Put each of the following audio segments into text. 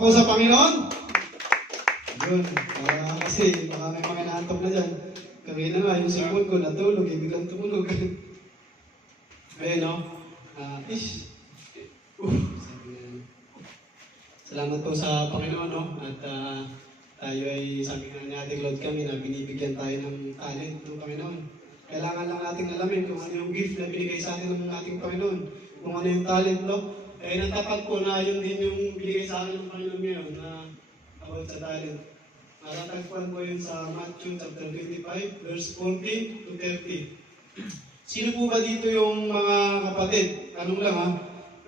po sa Panginoon. Yun. Kasi baka may mga naantok na dyan. Kami na nga, yung cellphone ko natulog, biglang tumulog. Ayun, no? Sabi nga. Salamat po sa Panginoon, no? At tayo ay, sabi nga ni Ate Claude kami, na binibigyan tayo ng talent ng Panginoon. Kailangan lang natin alamin kung ano yung gift na binigay sa atin ng ating Panginoon. Kung ano yung talent, no? Eh, natapat ko na yun din yung binigay sa akin ng Panginoon ngayon na about sa talent. Matatagpuan ko yun sa Matthew chapter 25, verse 14 to 30. Sino po ba dito yung mga kapatid? Anong lang ha?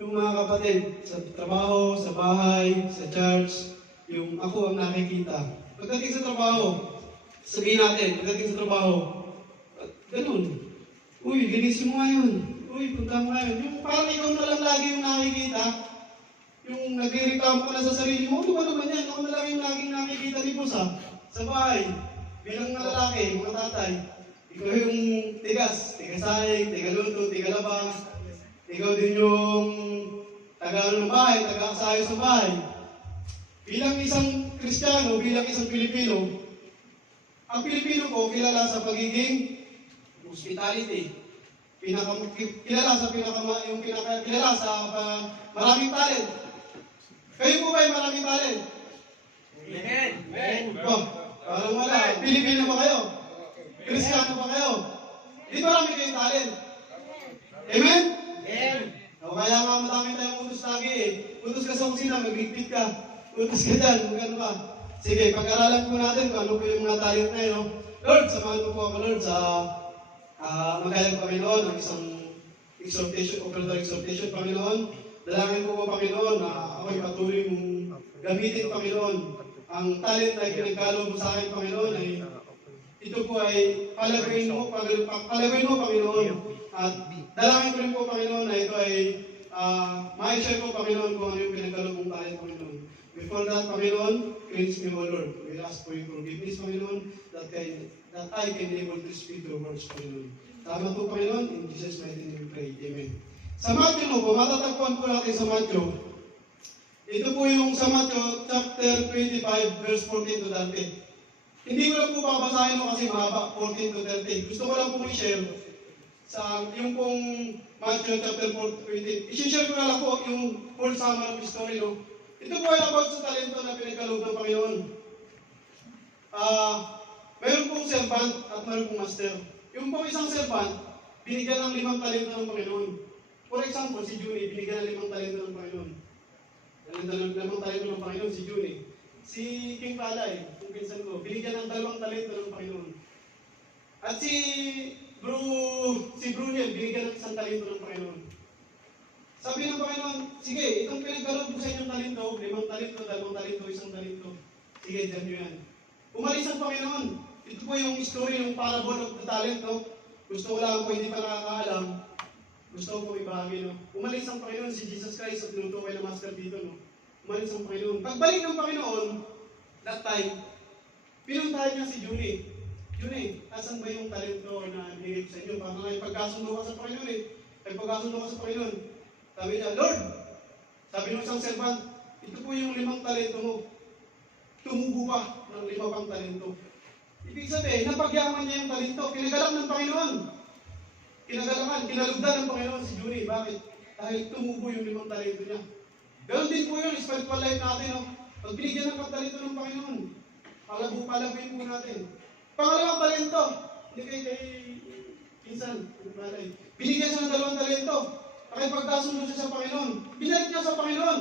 Yung mga kapatid sa trabaho, sa bahay, sa church, yung ako ang nakikita. Pagdating sa trabaho, sabihin natin, pagdating sa trabaho, ganun. Uy, linisin mo nga yun. Uy, punta mo nga yun. Yung parang ikaw na lang lagi yung nakikita, yung nagre-reklamo ka na sa sarili mo, ano ba naman yan? Ako na lang yung laging nakikita ni Boss sa bahay. Bilang mga lalaki, mga tatay, ikaw yung tigasayig, tigaluto, tigalaba. Ikaw din yung taga-ano ng bahay, taga-asayo sa bahay. Bilang isang Kristiyano, bilang isang Pilipino, ang Pilipino ko kilala sa pagiging hospitality. Kilala sa maraming talent. Kayo po ba ay maraming talent? Amen. Amen. Oh, parang wala. Pilipino ba kayo? Kristiyano ba kayo? Di marami kayong talent. Amen? Amen. O kaya nga madami tayong utos lagi eh. Utos ka sa kusina, magligpit ka. Utos ka dyan, magano ka. Sige, pag-aralan po natin kung ano po yung mga talent na yun. Lord, samahan mo po ako Lord sa magalang Panginoon, ang isang exhortation, operator exhortation, Panginoon. Dalangin ko po, Panginoon, na ako'y patuloy mong gamitin, Panginoon. Ang talent na pinagkaloob mo sa akin, Panginoon, ay ito po ay palaguin mo, Panginoon. At dalangin ko rin po, Panginoon, na ito ay ma-share ko, Panginoon, kung ano yung pinagkaloob mong talent, Panginoon. Before that, Panginoon, cleanse me, O Lord. We ask for your forgiveness, Panginoon, that I can be able to speak your words, Panginoon. Tama po, Panginoon. In Jesus' mighty name we pray. Amen. Sa Matthew, no, kung matatagpuan po natin sa Matthew, ito po yung sa Matthew chapter 25, verse 14 to 30. Hindi ko lang po babasahin mo kasi mahaba, 14 to 30. Gusto ko lang po i-share sa yung pong Matthew chapter 14. I-share ko na lang po yung full summary of the story, no? Ito po ay about sa talento na pinagkaloob ng Panginoon. Mayroon pong servant at mayroon pong master. Yung pong isang servant, binigyan ng 5 talento ng Panginoon. For example, si Junie, binigyan ng 5 talento ng Panginoon. 5 talento ng Panginoon, si Junie. Si King Palay, yung pinsan ko, binigyan ng 2 talento ng Panginoon. At si Bruniel, binigyan ng 1 talento ng Panginoon. Sabi ng Panginoon, sige, itong pinagkaloob ko sa inyong talento, 5 talento, 2 talento, 1 talento. Sige, dyan nyo yan. Umalis ang Panginoon. Ito po yung story ng parable of the talent, no? Gusto ko lang po, hindi pa nakakaalam. Gusto ko po ibahagi, no? Umalis ang Panginoon, si Jesus Christ, at tinutukoy na master dito, no? Umalis ang Panginoon. Pagbalik ng Panginoon, that time, pinuntahan niya si Junie. Junie, asan ba yung talento na binigay ko sa inyo? Para nga ipagkasundo ka sa Panginoon, eh. Ipagkasundo ka sa Panginoon. Sabi niya, Lord, sabi ng isang servant, ito po yung 5 talento mo. Tumubo pa ng 5 pang talento. Ibig sabihin, napagyaman niya yung talento. Kinagalak ng Panginoon. Kinalugdan ng Panginoon si Junie. Bakit? Dahil tumubo yung 5 talento niya. Ganon din po yun, spiritual life natin. No? Pag binigyan ng talento ng Panginoon, palaguin po natin. Pangalawang talento, hindi kay pinsan, binigyan siya ng 2 talento. Nakipagkasundo siya sa Panginoon. Binalik niya sa Panginoon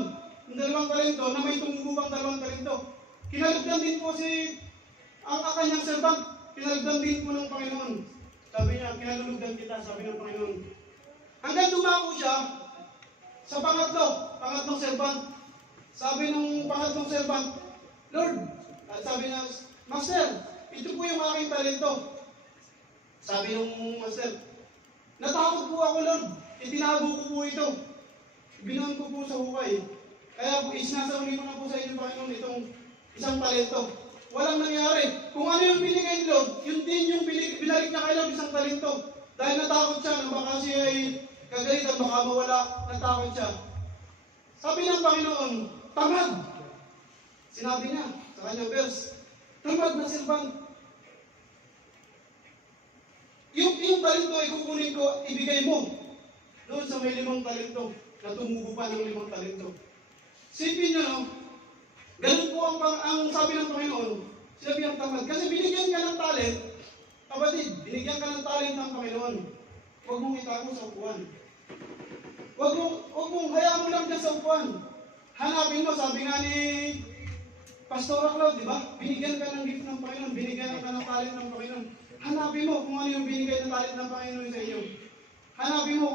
ng 2 talento na may tumubo pang 2 talento. Kinalugdan din po ang kanyang servant, kinalugdan din po ng Panginoon. Sabi niya, kinalugdan kita, sabi ng Panginoon. Hanggang dumako siya sa pangatlong servant. Sabi ng pangatlong servant, Lord, at sabi niya, Master, ito po yung aking talento. Sabi ng Master, natakot po ako, Lord. Itinago ko po ito. Binuhan ko po sa hukay. Kaya isinasauli ko na po sa inyo, Panginoon, itong isang talento. Walang nangyari. Kung ano yung binigay ni Lord, yun din yung binalik niya kay Lord, isang talento. Dahil natakot siya na baka siya ay kagalitan, baka mawala, natakot siya. Sabi ng Panginoon, tamad. Sinabi niya sa kanyang verse, tamad na servant. Yung talento ay kukunin ko, ibigay mo. Doon sa may 5 talento, na tumubo pa ng 5 talento. Sipin niyo, no? Ganun po ang sabi ng Panginoon, sinabi ang tamad. Kasi binigyan ka ng talent, kapatid, binigyan ka ng talent ng Panginoon. Huwag mong itago sa upuan. Huwag mong hayaan mo lang dyan sa upuan. Hanapin mo, sabi nga ni Pastor Claude, di ba? Binigyan ka ng gift ng Panginoon, binigyan ka ng talent ng Panginoon. Hanapin mo kung ano yung binigay ng talent ng Panginoon sa iyo. Hanapin mo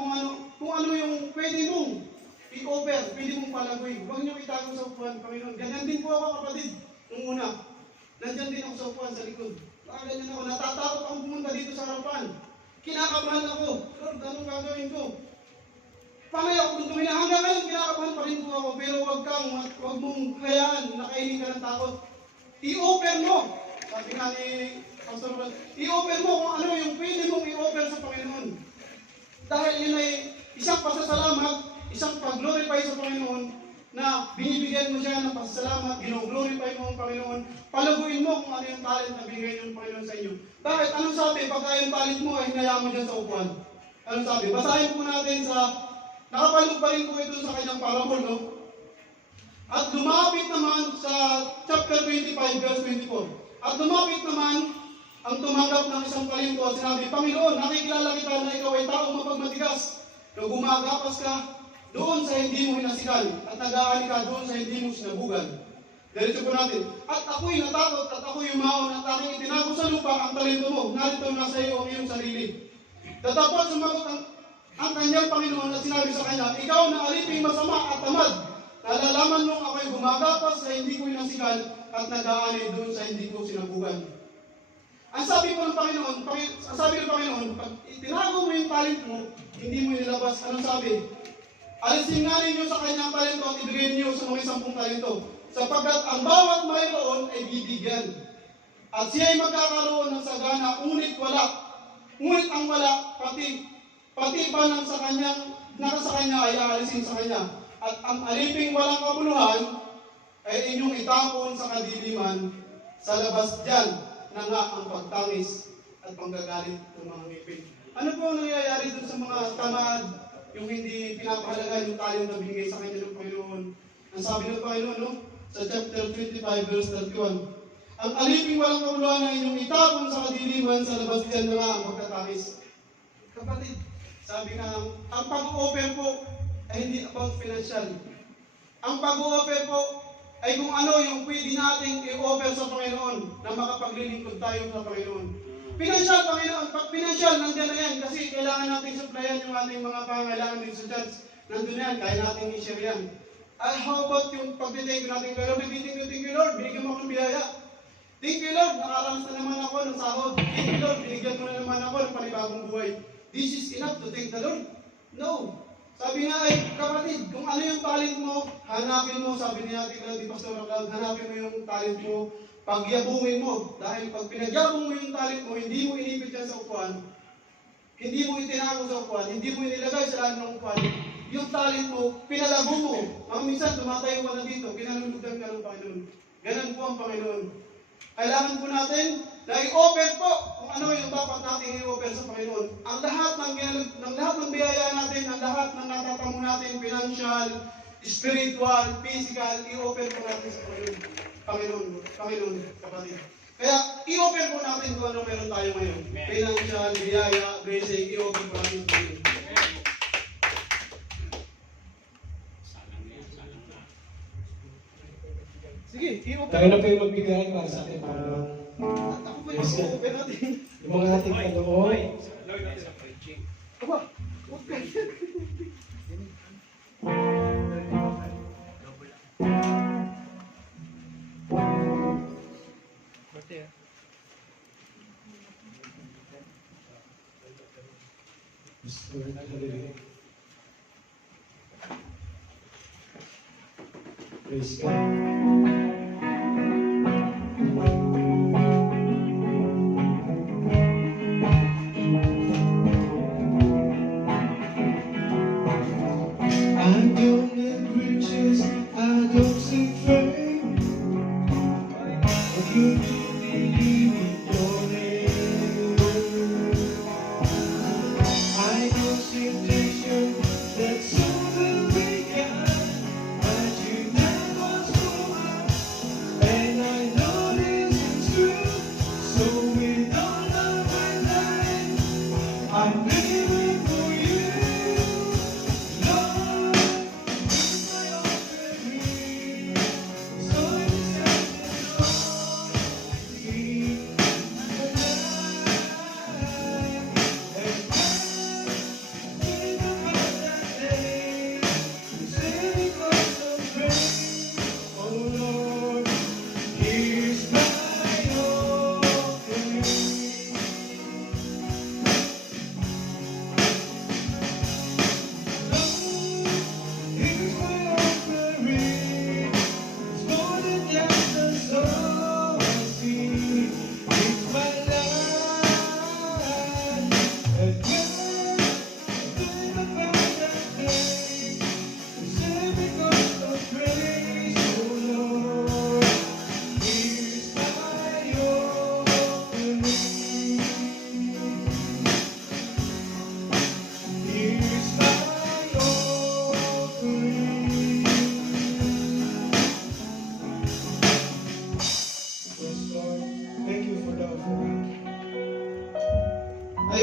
kung ano yung pwede mong i-offer, pwede mong palagoy. Huwag niyo itago sa upuan, Panginoon. Ganyan din po ako, kapatid. Nung una, nandyan din ako sa upuan sa likod. Ganyan ako, natatakot akong pumunta dito sa harapan. Kinakabahan ako. Lord, anong gagawin ko? Panay ako kung tumina. Hanggang ngayon, kinakabahan pa rin po ako. Pero huwag mong hayaan, nakainin ka ng takot. I-offer mo. Sabi nga ni Pastor Brad, i-offer mo kung ano yung pwede mong i-offer sa Panginoon. Dahil yun ay isang pasasalamat, isang pag-glorify sa Panginoon na binibigyan mo siya ng pasasalamat, gino-glorify mo ang Panginoon, palaguin mo kung ano yung talent na binigay ng Panginoon sa inyo. Bakit? Anong sabi? Pagka yung talent mo ay hinayaan mo dyan sa upuan. Anong sabi? Basahin po natin sa, nakapalog pa rin po ito sa kanyang parable, no? At lumapit naman sa chapter 25, verse 24. At lumapit naman ang tumanggap ng isang talento at sinabi, Panginoon, nakikilala kita na ikaw ay taong mapagmatigas. Na gumagapas ka doon sa hindi mo hinasikan at nag-aani ka doon sa hindi mo sinabugan. Diretso po natin. At ako'y natakot at ako'y umaon at aking itinago sa lupa ang talento mo. Narito nasa iyo ang iyong sarili. Tatapos sumagot ang kanyang Panginoon at sinabi sa kanya, ikaw na aliping masama at tamad. Nalalaman mong ako'y gumagapas sa hindi ko hinasikan at nag-aani doon sa hindi ko sinabugan. Ang sabi po ng Panginoon, pag itinago mo yung talent mo, hindi mo inilabas. Anong sabi? Alisin nga ninyo sa kanyang talento at ibigay niyo sa mga 10 talento. Sapagkat ang bawat mayroon ay bibigyan. At siya ay magkakaroon ng sagana, ngunit wala. Ngunit ang wala, pati pa nang sa kanyang, naka sa kanya ay aalisin sa kanya. At ang aliping walang kabuluhan ay inyong itapon sa kadiliman sa labas dyan na nga ang pagtangis at panggagalit ng mga ngipin. Ano po ang nangyayari dun sa mga tamad, yung hindi pinapahalaga yung talent na binigay sa kanya ng Panginoon? Ang sabi ng Panginoon, no? Sa chapter 25, verse 31, ang aliping walang kabuluhan na inyong itapon sa kadiliman sa labas dyan na nga ang pagtatangis. Kapatid, sabi nga, ang pag-offer po ay hindi about financial. Ang pag-offer po ay kung ano yung pwede nating i-offer sa Panginoon na makapaglilingkod tayo sa Panginoon. Financial, Panginoon, pag financial, nandiyan na yan kasi kailangan natin supplyan yung ating mga pangailangan din sa church. Nandun yan, kaya natin i-share yan. How about yung pag-thank you natin kay Lord? Thank you Lord, binigyan mo akong biyaya. Thank you Lord, nakaranas na naman ako ng sahod. Thank you Lord, binigyan mo na naman ako ng panibagong buhay. This is enough to thank the Lord? No. Sabi nga ay, kapatid, kung ano yung talent mo, hanapin mo, sabi ni Ate Claude, di Pastor Claude, hanapin mo yung talent mo, pagyabungin mo. Dahil pag pinagyabong mo yung talent mo, hindi mo inipit yan sa upuan, hindi mo itinago sa upuan, hindi mo inilagay sa lahat ng upuan, yung talent mo, pinalabo mo. Minsan, tumatayo ka na dito, kinalulugan ka ng Panginoon. Ganun po ang Panginoon. Kailangan po natin na i-offer po kung ano yung dapat natin i-offer sa Panginoon. Ang lahat ng biyaya natin, ang lahat ng natatamo natin, financial, spiritual, physical, i-offer po natin sa Panginoon, kapatid. Kaya, i-offer po natin kung ano meron tayo ngayon. Financial, biyaya, blessing, i-offer po natin sa Panginoon. Sige, i-offer. Tayo na po yung magbigay para sa atin para Ako po yung i-offer natin. yung mga ating kaloob. Aba, huwag ka. Praise God. I don't need riches, I don't seek fame.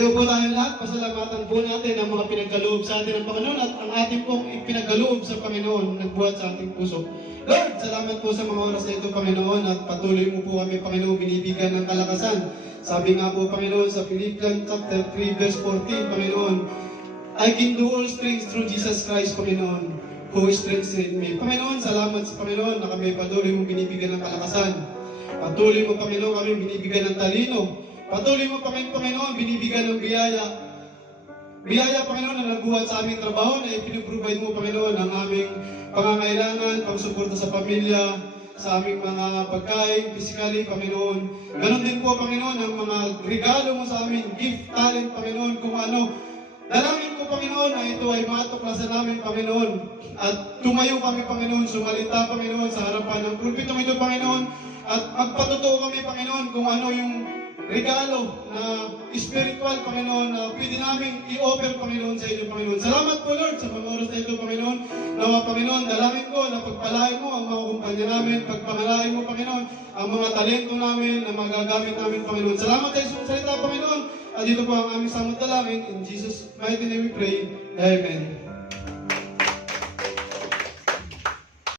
Tayo po tayong lahat, pasalamatan po natin ang mga pinagkaloob sa atin ng Panginoon at ang ating pong ipinagkaloob sa Panginoon, nagbuhat sa ating puso. Lord, salamat po sa mga oras na ito, Panginoon, at patuloy mo po kami, Panginoon, binibigyan ng kalakasan. Sabi nga po, Panginoon, sa Philippians chapter 3, verse 14, Panginoon, I can do all things through Jesus Christ, Panginoon, who strengthens me. Panginoon, salamat sa Panginoon na kami patuloy mo binibigyan ng kalakasan. Patuloy mo, Panginoon, kami binibigyan ng talino. Patuloy mo, Panginoon, binibigyan ng biyaya. Biyaya, Panginoon, na nagbuhat sa aming trabaho na ipinuprovide mo, Panginoon, ang aming pangangailangan, pagsuporta sa pamilya, sa aming mga pagkain, physically, Panginoon. Ganon din po, Panginoon, ang mga regalo mo sa amin, gift, talent, Panginoon, kung ano. Dalangin ko, Panginoon, na ito ay matuklasan namin, Panginoon. At tumayo kami, Panginoon, sumalita, Panginoon, sa harapan ng pulpitong ito, Panginoon. At magpatotoo kami, Panginoon, kung ano yung regalo na spiritual, Panginoon, na pwede namin i-offer, Panginoon, sa inyo, Panginoon. Salamat po, Lord, sa mga oras na ito, Panginoon. Nawa, Panginoon, dalangin ko na pagpalain mo ang mga kumpanya namin, pagpangalain mo, Panginoon, ang mga talento namin na magagamit namin, Panginoon. Salamat tayo sa salita, Panginoon. At dito po ang aming samot dalangin. In Jesus' mighty name we pray. Amen.